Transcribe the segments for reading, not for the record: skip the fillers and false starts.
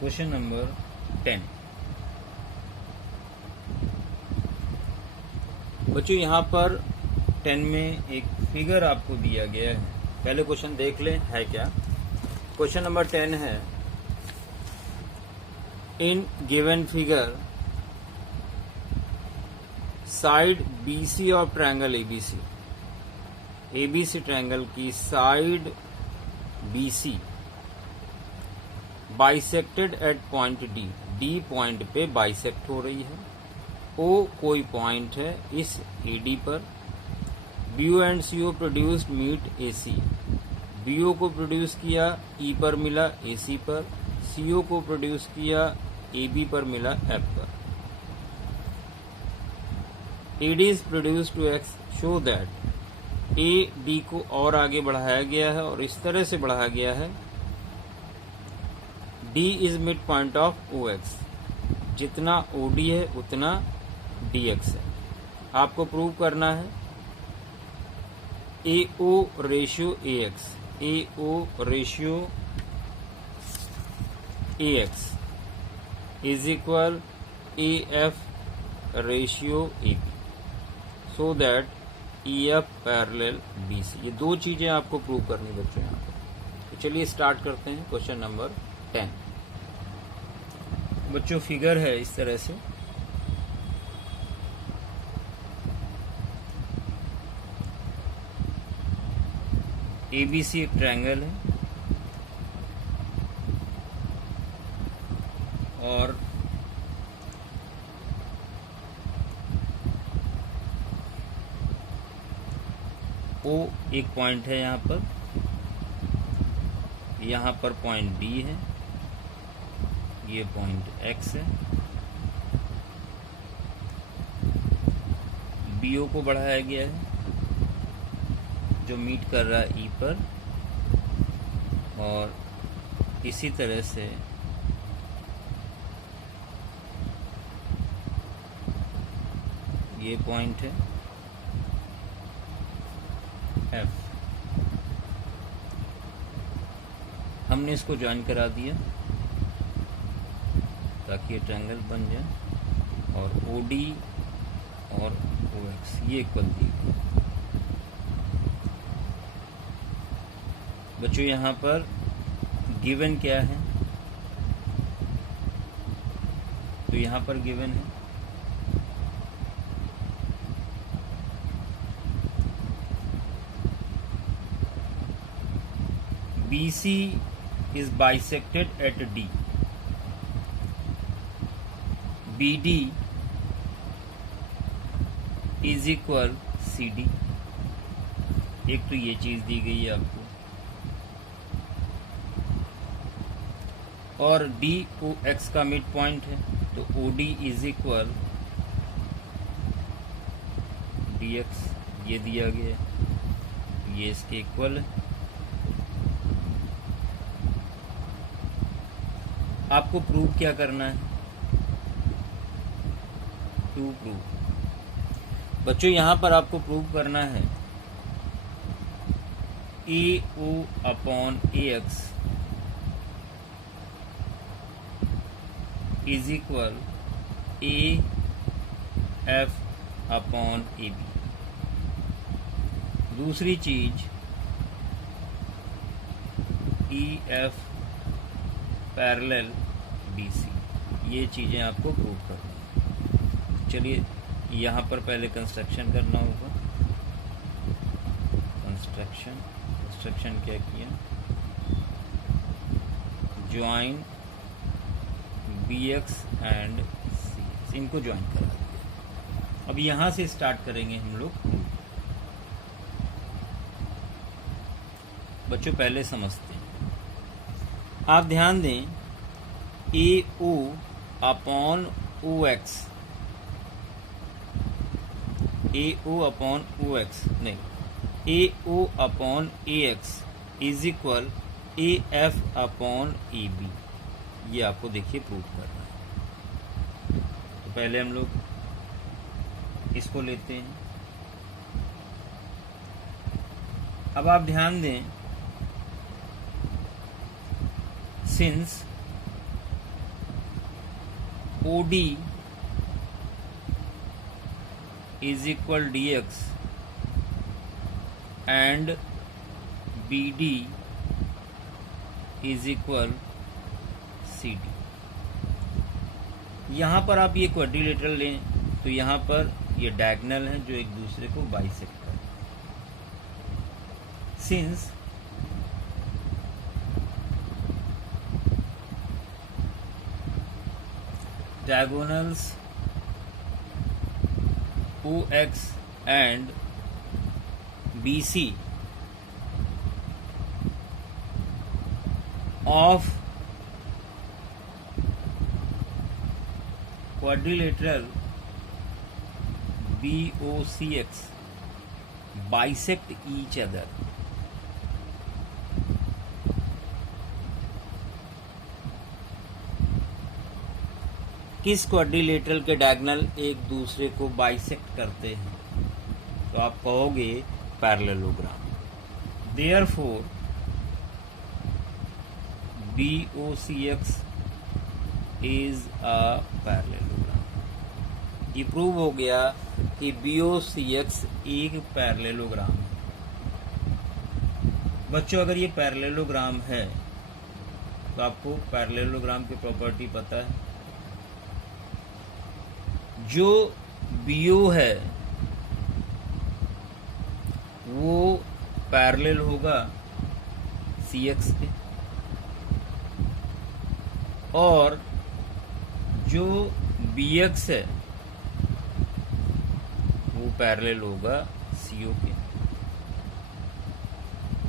Question number 10। बच्चों यहाँ पर 10 में एक फिगर आपको दिया गया है। पहले क्वेश्चन देख लें है क्या। क्वेश्चन नंबर 10 है, in given figure side BC of triangle ABC triangle की side BC bisected at point D point पे बाइसेक्ट हो रही है। O कोई पॉइंट है इस AD पर। BO and CO produced meet AC। BO को प्रोड्यूस किया E पर मिला AC पर। CO को प्रोड्यूस किया AB पर मिला F पर। AD is produce to X show that AD को और आगे बढ़ाया गया है और इस तरह से बढ़ाया गया है D is mid point of OX। जितना OD है उतना DX है। आपको प्रूव करना है AO ratio AX, AO ratio AX is equal AF ratio AB so that EF parallel BC। ये दो चीजें आपको प्रूव करनी बच्चों यहाँ पर। तो चलिए स्टार्ट करते हैं क्वेश्चन नंबर 10। बच्चों फिगर है इस तरह से, ABC एक ट्रायंगल है और O एक पॉइंट है यहाँ पर पॉइंट D है, ये पॉइंट X है। BO को बढ़ाया गया है जो मीट कर रहा है E पर और इसी तरह से ये पॉइंट है F। हमने इसको ज्वाइन करा दिया ताकि ये ट्रायंगल बन जाए और OD और OX ये इक्वल दी गई। बच्चों यहाँ पर गिवन क्या है, तो यहाँ पर गिवन है BC is bisected at D, BD is equal CD। एक तो ये चीज दी गई है आपको और D को X का मिड पॉइंट है तो OD इज इक्वल DX ये दिया गया है, ये इसके इक्वल है। आपको प्रूव क्या करना है, टू प्रूव। बच्चों यहाँ पर आपको प्रूव करना है AO upon AX is equal AF upon AB। दूसरी चीज EF पैरेलल BC, ये चीजें आपको प्रूव करनी। चलिए यहाँ पर पहले कंस्ट्रक्शन करना होगा। कंस्ट्रक्शन क्या किया, ज्वाइन BX एंड CX, इनको ज्वाइन करा दिया। अब यहाँ से स्टार्ट करेंगे हम लोग। बच्चों पहले समझते हैं, आप ध्यान दें AO upon OX, AO upon OX नहीं, AO upon AX is equal AF upon AB। ये आपको देखिए प्रूव करना है। तो पहले हम लोग इसको लेते हैं। अब आप ध्यान दें, since OD is equal DX and BD is equal CD। यहाँ पर आप ये क्वाड्रिलेटरल लें तो यहाँ पर ये डायगोनल हैं जो एक दूसरे को बाइसेक्ट करें। Since diagonals OX and BC of quadrilateral BOCX bisect each other। किस क्वाड्रिलेटरल के डायगोनल एक दूसरे को बाइसेक्ट करते हैं? तो आप कहोगे parallelogram. Therefore BOCX is a parallelogram. ये प्रूव हो गया कि BOCX एक पैरेललोग्राम है। बच्चों, अगर ये पैरेललोग्राम है तो आपको पैरेललोग्राम की प्रॉपर्टी पता है। जो BO है वो पैरेलल होगा CX के, और जो BX है वो पैरेलल होगा CO के।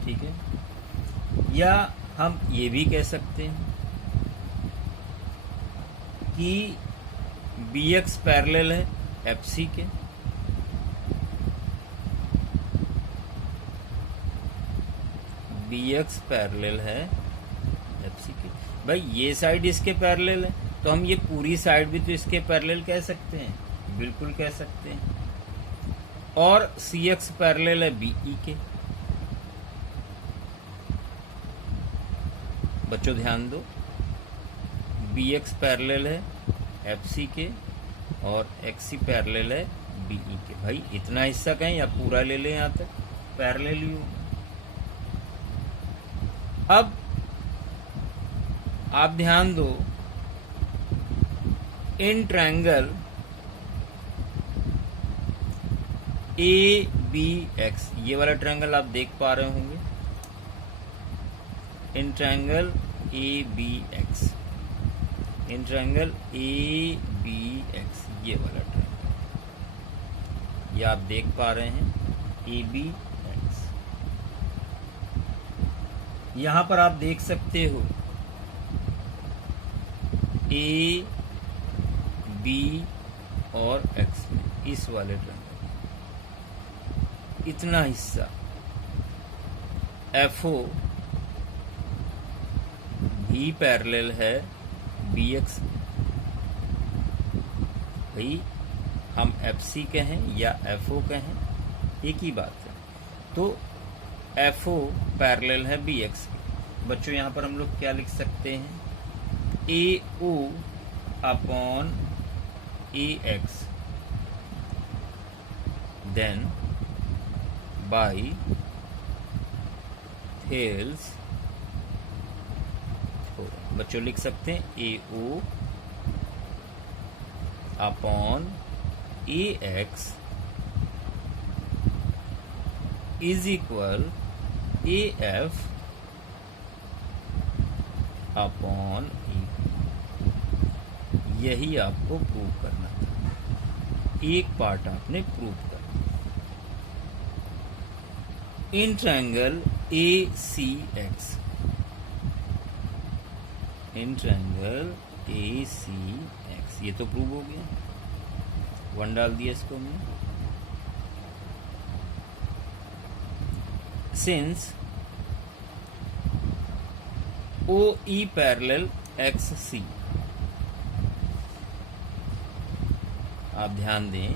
ठीक है, या हम ये भी कह सकते हैं कि BX पैरेलल है FC के, BX पैरेलल है FC के। भाई ये साइड इसके पैरेलल है तो हम ये पूरी साइड भी तो इसके पैरेलल कह सकते हैं, बिल्कुल कह सकते हैं। और CX पैरेलल है BE के। बच्चों ध्यान दो, BX पैरेलल है FC के और XC पैरेलल है BE के। भाई इतना हिस्सा कहें या पूरा ले लें, यहां तक पैरेलल ही हो। अब आप ध्यान दो, इन ट्रायंगल ABX, ये वाला ट्रायंगल आप देख पा रहे होंगे, in triangle ABX, in triangle ABX, ये वाला ट्रायंगल ये आप देख पा रहे हैं ABX। यहां पर आप देख सकते हो A, B और X में, इस वाले ट्रायंगल इतना हिस्सा FO भी पैरेलल है BX। भाई हम FC कहें या FO कहें, एक ही बात है। तो FO पैरेलल है BX के। बच्चों यहां पर हम लोग क्या लिख सकते हैं? AO upon AX then by Thales. बच्चों लिख सकते हैं AO upon AX is equal AF upon AP। यही आपको प्रूव करना था, एक पार्ट आपने प्रूव करना। In triangle ACX, in triangle ACX, ये तो प्रूव हो गया, 1 डाल दिया इसको हमने। सिंस OE पैरेलल XC, आप ध्यान दें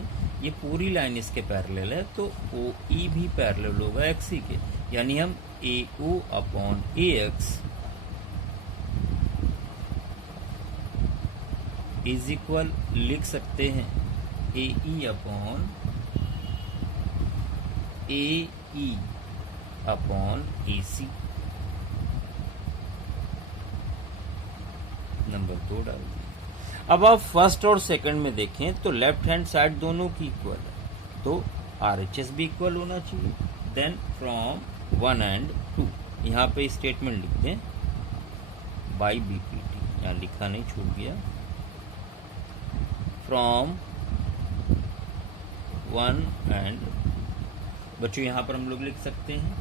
ये पूरी लाइन इसके पैरेलल है तो OE भी पैरेलल होगा XC के, यानी हम AO upon AX is equal लिख सकते हैं ए ई अपॉन ए सी। नंबर 2 डाल दिया। अब आप फर्स्ट और सेकंड में देखें तो लेफ्ट हैंड साइड दोनों की इक्वल है, तो RHS भी इक्वल होना चाहिए। देन फ्रॉम 1 and 2 यहाँ पे स्टेटमेंट लिख दें बाई BPT, यहाँ लिखा नहीं, छूट गया। फ्रॉम 1 and बच्चों यहाँ पर हम लोग लिख सकते हैं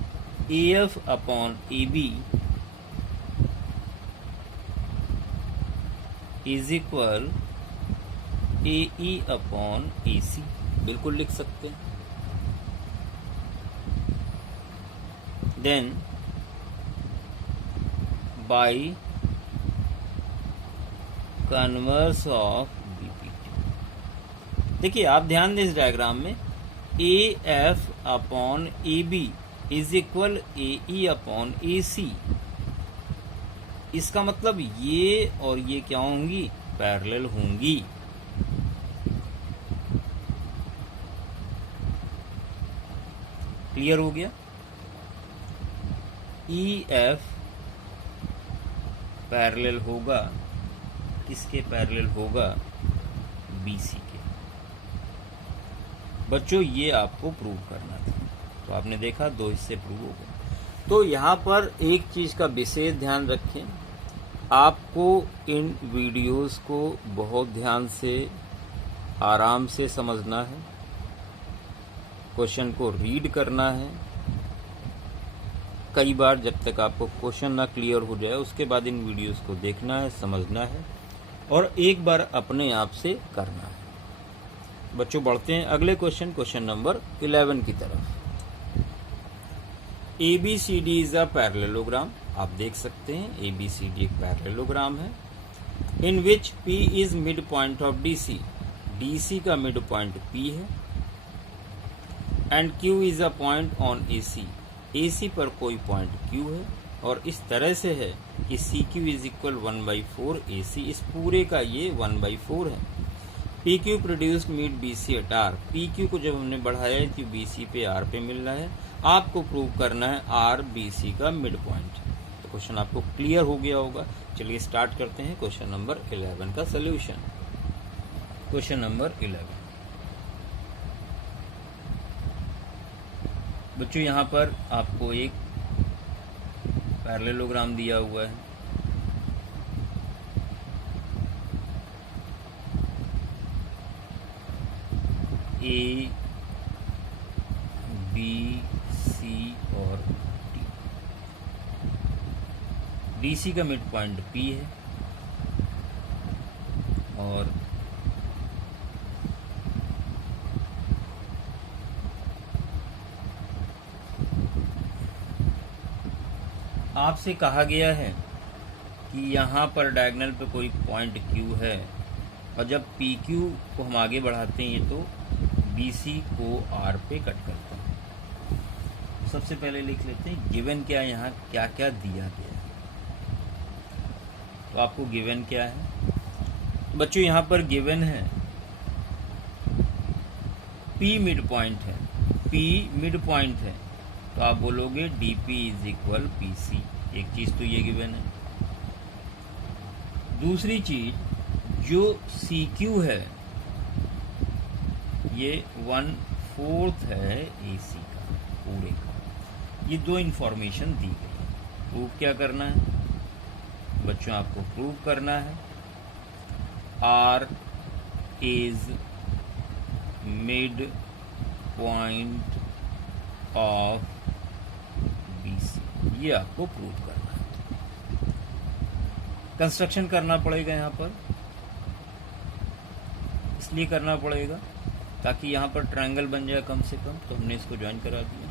AF upon AB is equal AE upon AC, बिल्कुल लिख सकते हैं। Then by converse of BPT। देखिए आप ध्यान दें इस डायग्राम में AF upon AB is equal AE upon AC, इसका मतलब ये और ये क्या होंगी, पैरेलल होंगी। क्लियर हो गया। EF पैरेलल होगा, किसके पैरेलल होगा, BC के। बच्चों ये आपको प्रूव करना था, तो आपने देखा 2 हिस्से प्रूव हो गए। तो यहाँ पर एक चीज का विशेष ध्यान रखें, आपको इन वीडियोस को बहुत ध्यान से आराम से समझना है, क्वेश्चन को रीड करना है। कई बार जब तक आपको क्वेश्चन ना क्लियर हो जाए उसके बाद इन वीडियोस को देखना है, समझना है और एक बार अपने आप से करना है। बच्चों बढ़ते हैं अगले क्वेश्चन नंबर 11 की तरफ। ABCD इज अ पैरेललोग्राम, आप देख सकते हैं ABCD एक पैरेललोग्राम है। इन विच P is mid point of DC, DC का मिड पॉइंट P है। And Q is a point on AC, AC पर कोई पॉइंट Q है और इस तरह से है कि CQ इज इक्वल 1/4 AC, इस पूरे का ये 1/4 है। PQ produced meet BC at R, PQ को जब हमने बढ़ाया है तो BC पे R पे मिल रहा है। आपको प्रूव करना है R BC का मिड पॉइंट। तो क्वेश्चन आपको क्लियर हो गया होगा। चलिए स्टार्ट करते हैं क्वेश्चन नंबर 11 का सोल्यूशन। क्वेश्चन नंबर 11 बच्चों यहाँ पर आपको एक पैरेललोग्राम दिया हुआ है। A B C और D, DC का मिड पॉइंट P है और आपसे कहा गया है कि यहाँ पर डायगोनल पे कोई पॉइंट Q है और जब PQ को हम आगे बढ़ाते हैं तो BC को R पे कट करते हैं। सबसे पहले लिख लेते हैं गिवन क्या है, यहाँ क्या क्या दिया गया है। तो आपको गिवन क्या है बच्चों, यहाँ पर गिवन है P मिड पॉइंट है, P मिड पॉइंट है तो आप बोलोगे DP इज इक्वल PC। एक चीज तो ये गिवन है। दूसरी चीज जो CQ है ये 1/4 है AC का पूरे का। ये 2 इंफॉर्मेशन दी गई है। प्रूव क्या करना है बच्चों, आपको प्रूव करना है R is mid point of BC, ये आपको प्रूव करना है। कंस्ट्रक्शन करना पड़ेगा यहाँ पर, इसलिए करना पड़ेगा ताकि यहाँ पर ट्रायंगल बन जाए कम से कम। तो हमने इसको ज्वाइन करा दिया,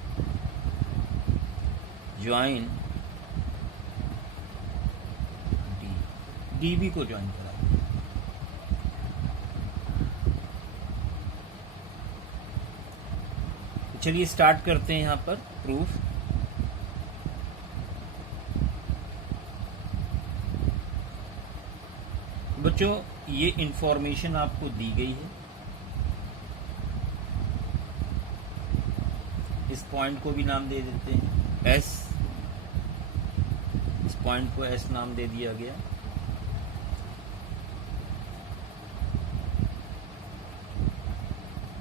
ज्वाइन DB को ज्वाइन करा दिया। तो चलिए स्टार्ट करते हैं यहाँ पर प्रूफ। बच्चों ये इंफॉर्मेशन आपको दी गई है, इस पॉइंट को भी नाम दे देते हैं एस, इस पॉइंट को एस नाम दे दिया गया।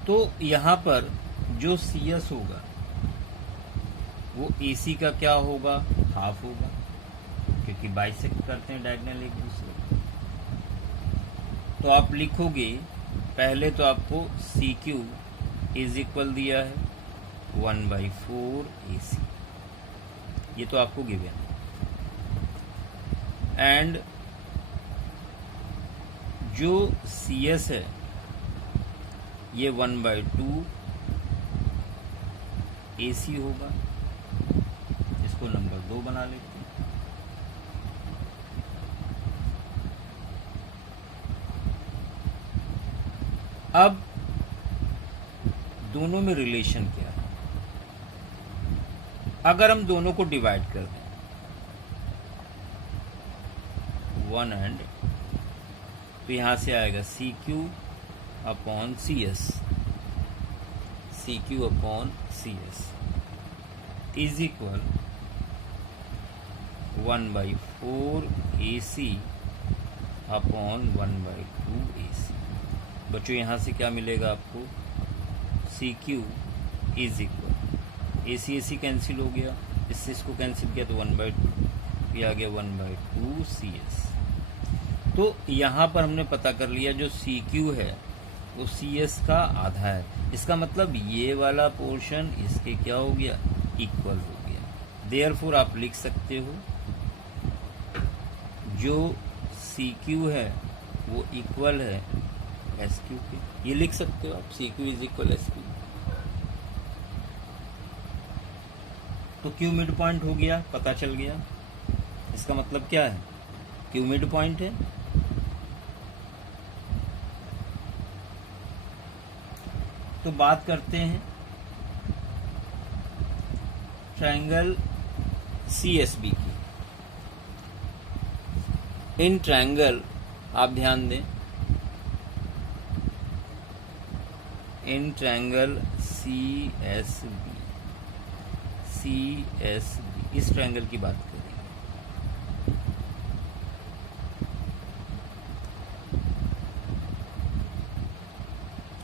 तो यहां पर जो सी एस होगा वो ए सी का क्या होगा, हाफ होगा, क्योंकि बाइसेक्ट करते हैं डायगोनल एक दूसरे को। तो आप लिखोगे, पहले तो आपको सी क्यू इज इक्वल दिया है 1/4 AC, ये तो आपको गिवन है। एंड जो CS है ये 1/2 AC होगा, इसको नंबर 2 बना लेते हैं। अब दोनों में रिलेशन क्या है, अगर हम दोनों को डिवाइड कर दें 1 एंड, तो यहां से आएगा CQ upon CS, CQ upon CS is equal 1/4 AC upon 1/2 AC। बच्चों यहां से क्या मिलेगा आपको, CQ is equal AC cancel हो गया, इससे इसको कैंसिल किया तो 1/2, ये आ गया 1/2 CS। तो यहाँ पर हमने पता कर लिया जो CQ है वो CS का आधा है, इसका मतलब ये वाला पोर्शन इसके क्या हो गया, इक्वल हो गया। देयरफॉर आप लिख सकते हो जो CQ है वो इक्वल है SQ के, ये लिख सकते हो आप, CQ इज इक्वल SQ। तो Q मिड पॉइंट हो गया, पता चल गया। इसका मतलब क्या है, Q मिड पॉइंट है। तो बात करते हैं ट्रायंगल CSB की। इन ट्रायंगल आप ध्यान दें, इन ट्रायंगल CSB, इस ट्रायंगल की बात करेंगे।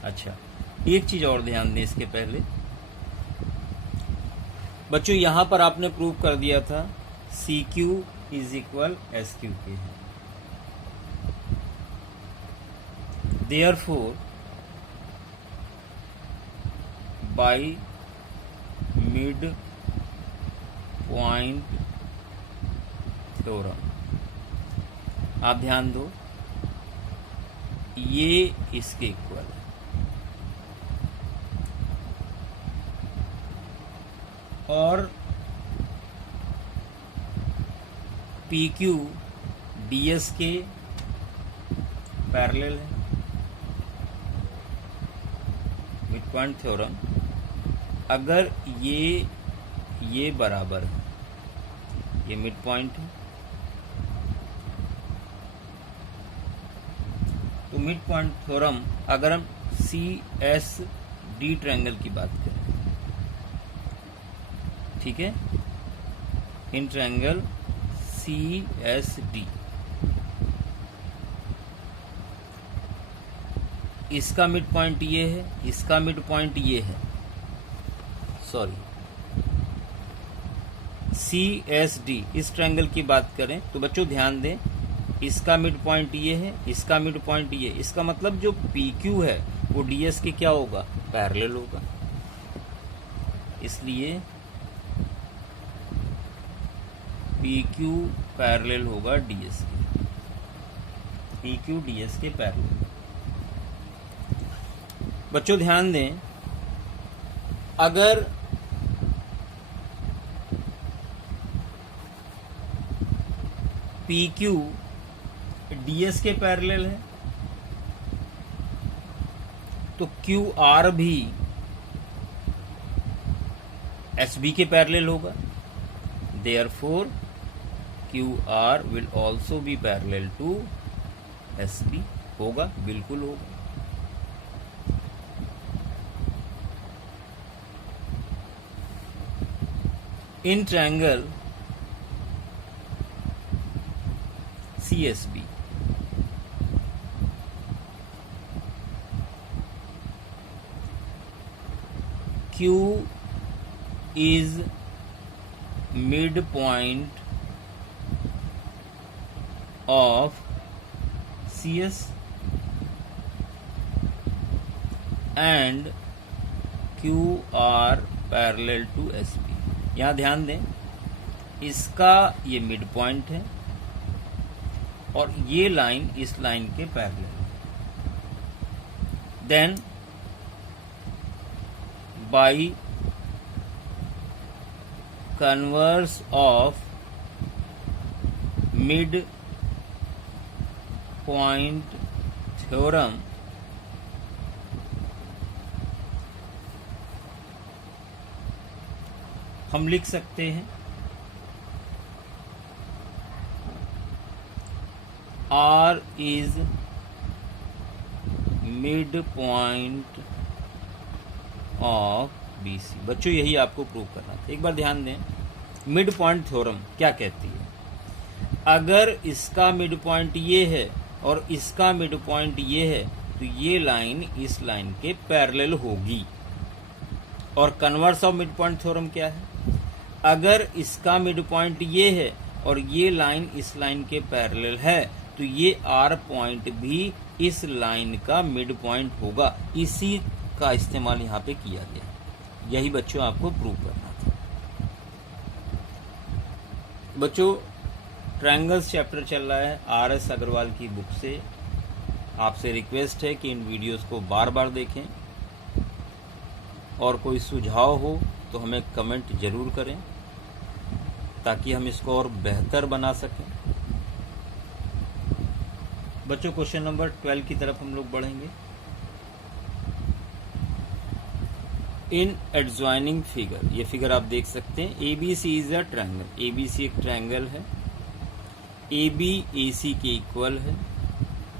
अच्छा, एक चीज और ध्यान दें इसके पहले, बच्चों यहां पर आपने प्रूव कर दिया था CQ इज इक्वल SQ के है। Therefore by mid point theorem, आप ध्यान दो, ये इसके इक्वल है। और PQ DS के पैरेलल है, मिड पॉइंट थ्योरम। अगर ये बराबर है, ये मिड पॉइंट है, तो मिड पॉइंट थ्योरम अगर हम CSD ट्रायंगल की बात करें, ठीक है, इन ट्रायंगल CSD, इसका मिड पॉइंट ये है, इसका मिड पॉइंट ये है, सॉरी CSD इस ट्रायंगल की बात करें तो बच्चों ध्यान दें, इसका मिड पॉइंट ये है, इसका मिड पॉइंट ये, इसका मतलब जो PQ है वो DS के क्या होगा, पैरेलल होगा। इसलिए PQ पैरेलल होगा DS के, PQ DS के पैरेलल। बच्चों ध्यान दें, अगर PQ DS के पैरेलल है तो QR भी SB के पैरेलल होगा। Therefore, QR will also be parallel to SB होगा, बिल्कुल होगा। In triangle CSB Q is midpoint of CS and Q are parallel to SB। यहाँ ध्यान दें, इसका ये मिड पॉइंट है और ये लाइन इस लाइन के पैरेलल है। Then by converse of mid point theorem हम लिख सकते हैं R is mid point of BC। बच्चों यही आपको प्रूव करना था। एक बार ध्यान दें, मिड पॉइंट थ्योरम क्या कहती है? अगर इसका मिड पॉइंट ये है और इसका मिड पॉइंट ये है तो ये लाइन इस लाइन के पैरेलल होगी। और converse of mid point theorem क्या है? अगर इसका मिड पॉइंट ये है और ये लाइन इस लाइन के पैरेलल है तो ये R पॉइंट भी इस लाइन का मिड पॉइंट होगा। इसी का इस्तेमाल यहाँ पे किया गया। यही बच्चों आपको प्रूव करना था। बच्चों ट्रायंगल्स चैप्टर चल रहा है RS अग्रवाल की बुक से। आपसे रिक्वेस्ट है कि इन वीडियोस को बार बार देखें और कोई सुझाव हो तो हमें कमेंट जरूर करें ताकि हम इसको और बेहतर बना सकें। बच्चों क्वेश्चन नंबर 12 की तरफ हम लोग बढ़ेंगे। इन एडजॉइनिंग फिगर, ये फिगर आप देख सकते हैं। ABC is a triangle. ABC एक ट्रायंगल है। AB AC के इक्वल है।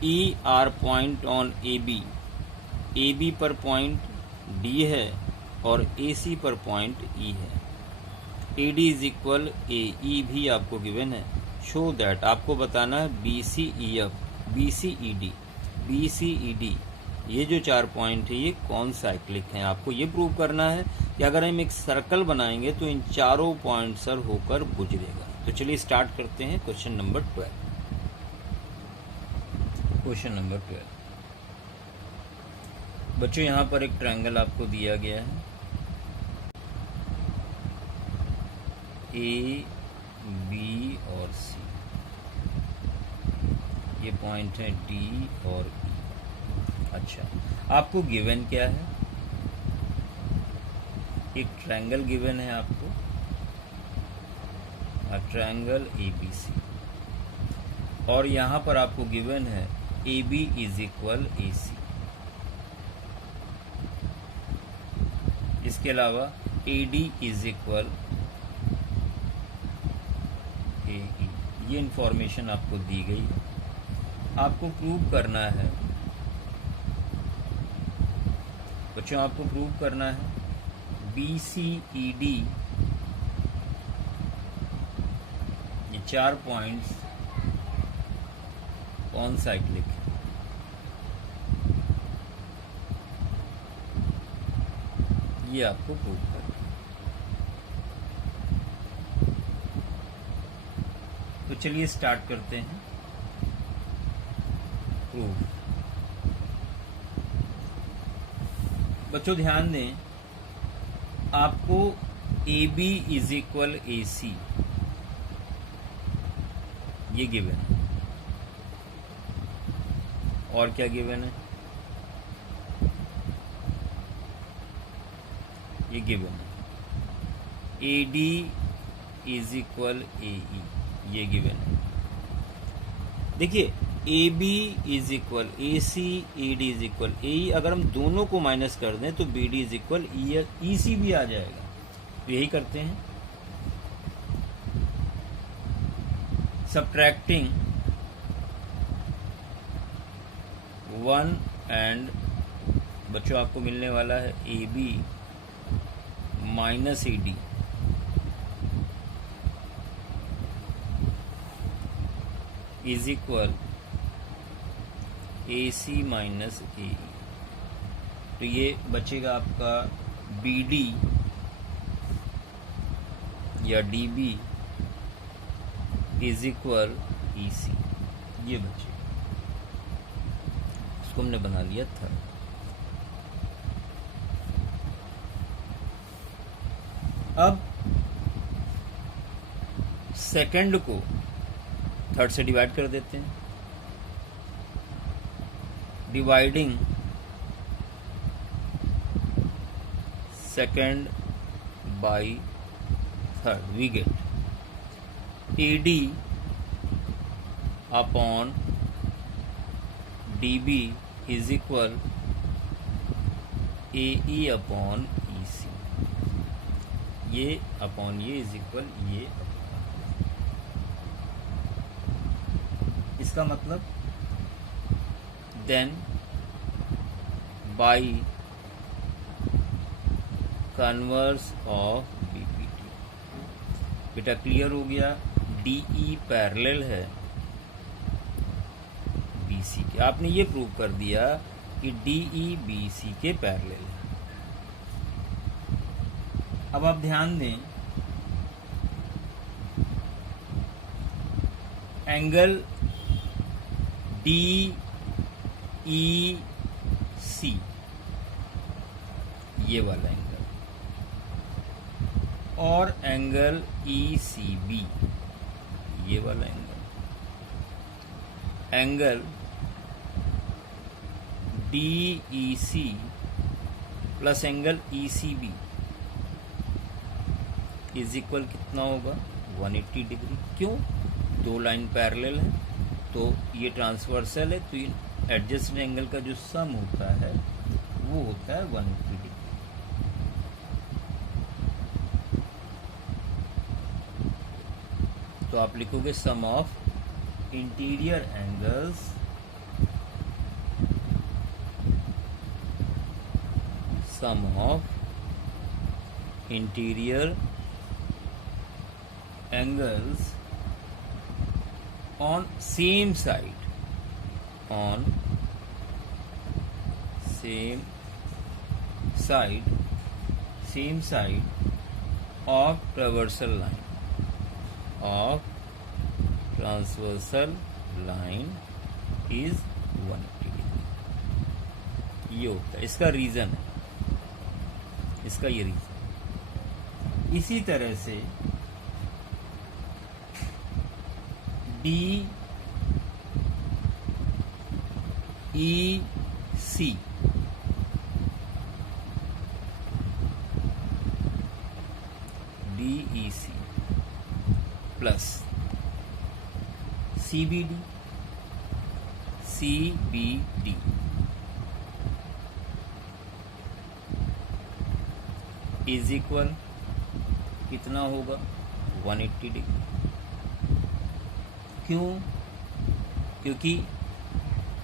ER पॉइंट ऑन AB पर पॉइंट D है और AC पर पॉइंट E है। AD इज इक्वल AE भी आपको गिवन है। शो दैट, आपको बताना है BCEF, BCED ये जो 4 पॉइंट है ये कौन साइक्लिक हैं। आपको ये प्रूव करना है कि अगर हम एक सर्कल बनाएंगे तो इन चारों पॉइंट सर होकर गुजरेगा। तो चलिए स्टार्ट करते हैं क्वेश्चन नंबर 12। क्वेश्चन नंबर 12 बच्चों, यहाँ पर एक ट्रायंगल आपको दिया गया है। A, B और C, ये पॉइंट है D और E। अच्छा, आपको गिवन क्या है? एक ट्रायंगल गिवन है आपको, ट्रायंगल ABC, और यहां पर आपको गिवन है AB इज इक्वल AC। इसके अलावा AD इज इक्वल AE। ये इंफॉर्मेशन आपको दी गई है। आपको प्रूव करना है बच्चों, आपको प्रूव करना है BCED ये 4 पॉइंट्स कौन साइक्लिक है। ये आपको प्रूव करना है। तो चलिए स्टार्ट करते हैं प्रूफ। बच्चों ध्यान दें, आपको AB इज इक्वल AC ये गिवन है। और क्या गिवन है? ये गिवन है AD इज इक्वल AE ये गिवन है। देखिए AB is equal AC, AD is equal AE। अगर हम दोनों को माइनस कर दें तो BD इज इक्वल EC भी आ जाएगा। तो यही करते हैं, सब्ट्रैक्टिंग 1 एंड बच्चों आपको मिलने वाला है AB minus AD is equal AC minus AE। तो ये बचेगा आपका BD या DB इज इक्वल EC। ये बचेगा, इसको हमने बना लिया था। अब सेकंड को थर्ड से डिवाइड कर देते हैं। Dividing second by third we get AD upon DB is equal AE upon EC। ये अपॉन ये इज इक्वल ये अपॉन। इसका मतलब then by converse of BPT। बेटा क्लियर हो गया, DE पैरेलल है BC के। आपने ये प्रूव कर दिया कि DE BC के पैरेलल है। अब आप ध्यान दें, एंगल DEC ये वाला एंगल और एंगल ECB ये वाला angle DEC plus angle ECB is equal कितना होगा 180 डिग्री। क्यों? दो लाइन पैरेलल है तो ये ट्रांसवर्सल है, तो ये एडजस्टेड एंगल का जो सम होता है वो होता है 180 डिग्री। तो आप लिखोगे sum of interior angles sum of interior angles on same side of transversal line is 180 degree। ये होता है, इसका रीजन है, इसका ये रीजन। इसी तरह से DEC plus CBD is equal कितना होगा 180 डिग्री। क्यों? क्योंकि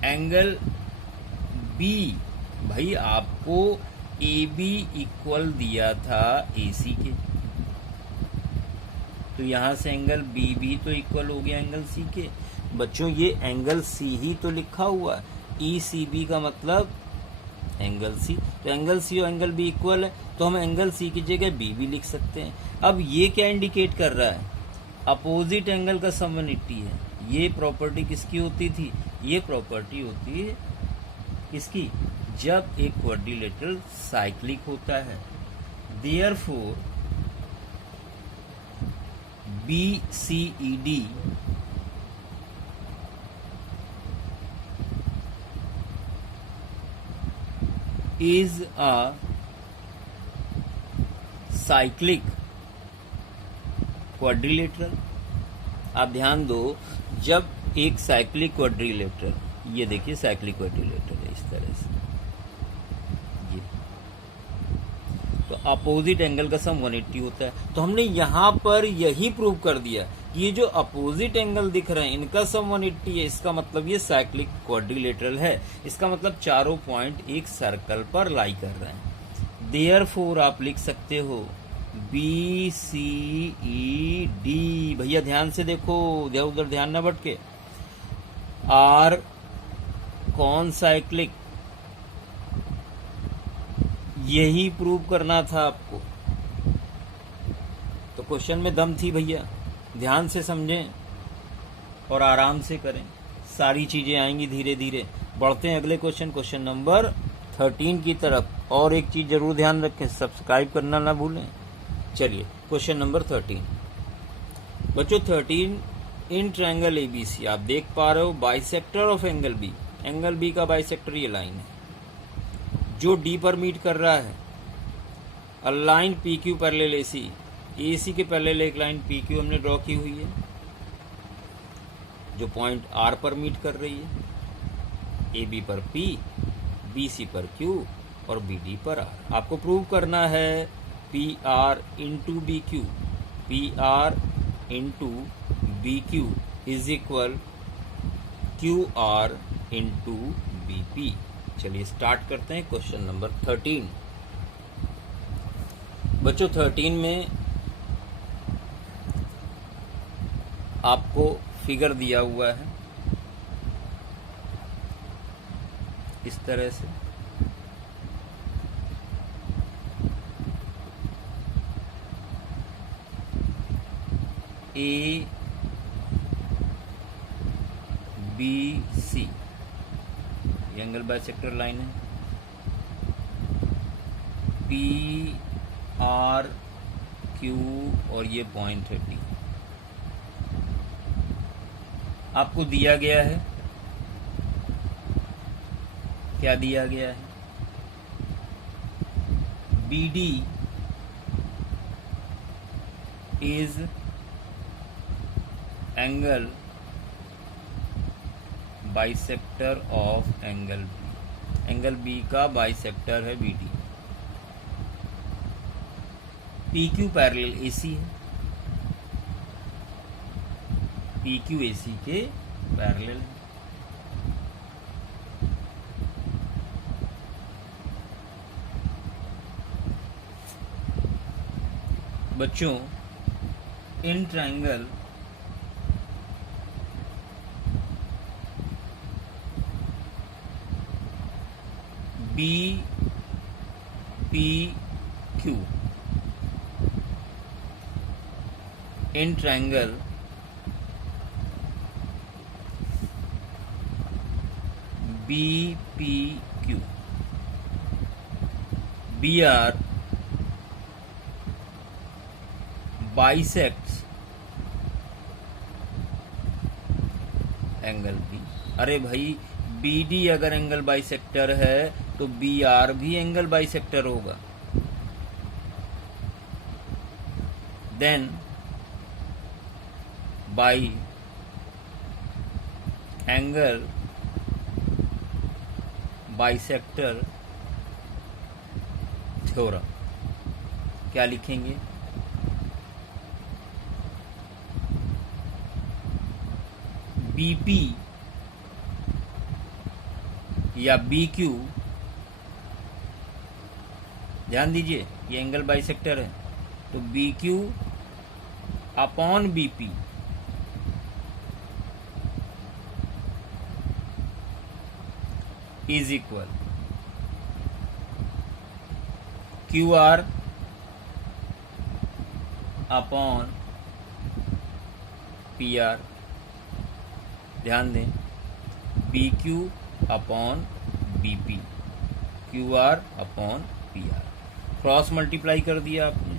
एंगल B भाई आपको AB इक्वल दिया था AC के, तो यहां से एंगल B भी तो इक्वल हो गया एंगल C के। बच्चों ये एंगल C ही तो लिखा हुआ है, ECB का मतलब एंगल C। तो एंगल C और एंगल B इक्वल है, तो हम एंगल C की जगह B भी लिख सकते हैं। अब ये क्या इंडिकेट कर रहा है? अपोजिट एंगल का सम 180 है। ये प्रॉपर्टी किसकी होती थी? ये प्रॉपर्टी होती है किसकी? जब एक क्वाड्रिलेटरल साइक्लिक होता है। Therefore BCED is a cyclic quadrilateral। आप ध्यान दो, जब एक साइक्लिक क्वाड्रिलेटरल, ये देखिए साइक्लिक क्वाड्रिलेटरल है इस तरह से, ये तो अपोजिट एंगल का सम 180 होता है। तो हमने यहाँ पर यही प्रूव कर दिया, ये जो अपोजिट एंगल दिख रहे हैं इनका सम 180 है, इसका मतलब ये साइक्लिक क्वाड्रिलेटरल है। इसका मतलब चारों पॉइंट एक सर्कल पर लाई कर रहे हैं। देयरफॉर आप लिख सकते हो बी सी ई डी, भैया ध्यान से देखो, इधर उधर ध्यान ना भटके, आर कौन साइक्लिक, यही प्रूव करना था आपको। तो क्वेश्चन में दम थी भैया, ध्यान से समझें और आराम से करें, सारी चीजें आएंगी धीरे धीरे। बढ़ते हैं अगले क्वेश्चन, क्वेश्चन नंबर 13 की तरफ। और एक चीज जरूर ध्यान रखें, सब्सक्राइब करना ना भूलें। चलिए क्वेश्चन नंबर 13 बच्चों, 13 इन ट्रायंगल एबीसी, आप देख पा रहे हो bisector of angle B, angle B का बाइसेक्टर ये लाइन है जो डी पर मीट कर रहा है। A line P Q parallel AC, AC के पैरेलल एक लाइन पी क्यू हमने ड्रॉ की हुई है जो पॉइंट आर पर मीट कर रही है। ए बी पर पी, बी सी पर क्यू और बी डी पर आर। आपको प्रूव करना है P R into B Q, P R into B Q is equal Q R into B P. चलिए स्टार्ट करते हैं क्वेश्चन नंबर 13। बच्चों 13 में आपको फिगर दिया हुआ है इस तरह से, A B C angle bisector line है, पी आर क्यू और ये पॉइंट है डी। आपको दिया गया है, क्या दिया गया है, B D is angle bisector of angle B, angle B का बाइसेक्टर है B D. P Q parallel AC है, पी क्यू एसी के पैरेलल है। बच्चों in triangle B P Q, in triangle B P Q, B R bisects angle B. अरे भाई B D अगर angle bisector है तो बी आर भी एंगल बाइसेक्टर होगा। Then by angle bisector theorem क्या लिखेंगे, बीपी या बी क्यू, ध्यान दीजिए ये एंगल बाइसेक्टर है, तो B Q upon BP is equal Q R upon P R. ध्यान दें B Q upon B P, Q R upon P R, cross multiply कर दिया आपने,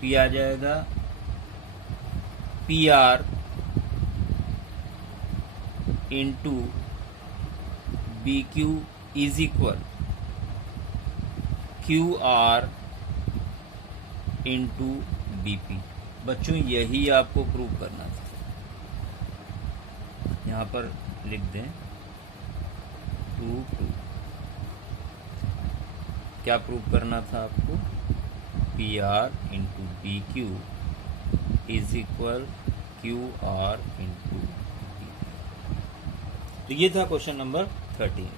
पी आ जाएगा P R into B Q is equal Q R into B P. बच्चों यही आपको प्रूव करना था, यहाँ पर लिख दें 2 2। क्या प्रूव करना था आपको? P R into D Q is equal Q R into D. तो ये था क्वेश्चन नंबर 13।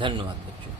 धन्यवाद बच्चों।